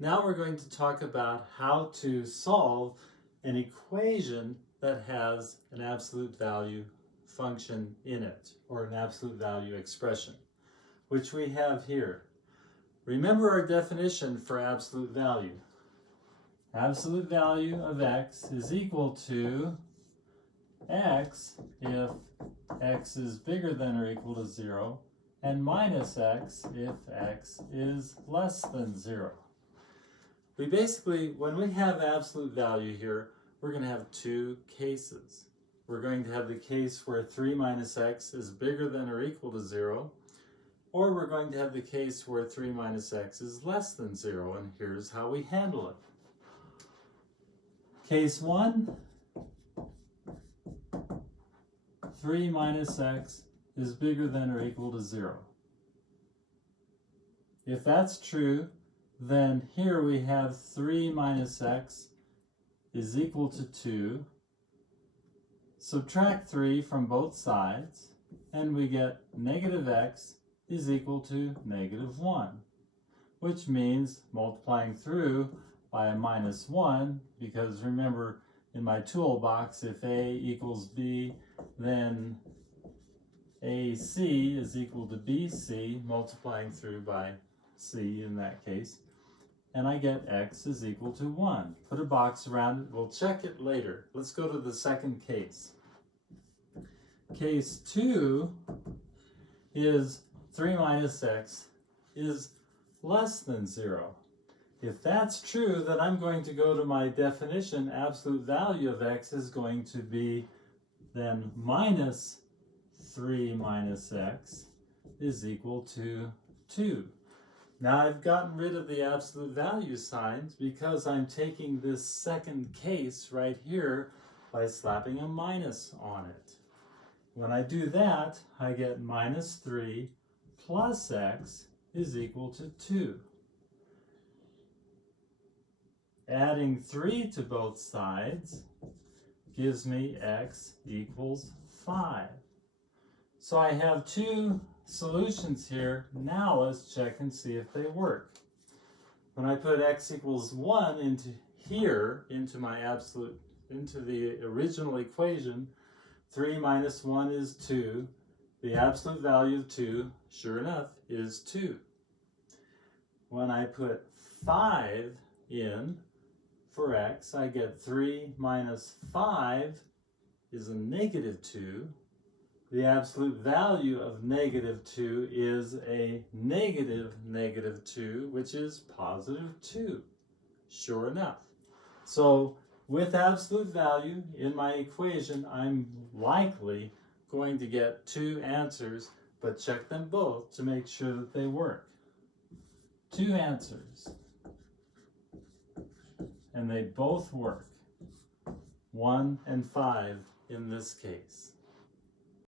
Now we're going to talk about how to solve an equation that has an absolute value function in it, or an absolute value expression, which we have here. Remember our definition for absolute value. Absolute value of x is equal to x if x is bigger than or equal to 0, and minus x if x is less than 0. We basically, when we have absolute value here, we're going to have two cases. We're going to have the case where 3 minus x is bigger than or equal to 0, or we're going to have the case where 3 minus x is less than 0, and here's how we handle it. Case 1, 3 minus x is bigger than or equal to 0. If that's true, then here we have 3 minus x is equal to 2. Subtract 3 from both sides, and we get negative x is equal to negative 1, which means multiplying through by a minus 1, because remember in my toolbox, if a equals b, then AC is equal to BC, multiplying through by C in that case, and I get x is equal to 1. Put a box around it, we'll check it later. Let's go to the second case. Case 2 is 3 minus x is less than 0. If that's true, then I'm going to go to my definition. Absolute value of x is going to be then minus 3 minus x is equal to 2. Now I've gotten rid of the absolute value signs because I'm taking this second case right here by slapping a minus on it. When I do that, I get minus 3 plus x is equal to 2. Adding 3 to both sides gives me x equals 5. So I have two solutions here. Now let's check and see if they work. When I put x equals 1 into here, into the original equation, 3 minus 1 is 2. The absolute value of 2, sure enough, is 2. When I put 5 in for x, I get 3 minus 5 is a negative 2. The absolute value of negative 2 is a negative 2, which is positive 2. Sure enough. So with absolute value in my equation, I'm likely going to get two answers, but check them both to make sure that they work. Two answers. And they both work. 1 and 5 in this case.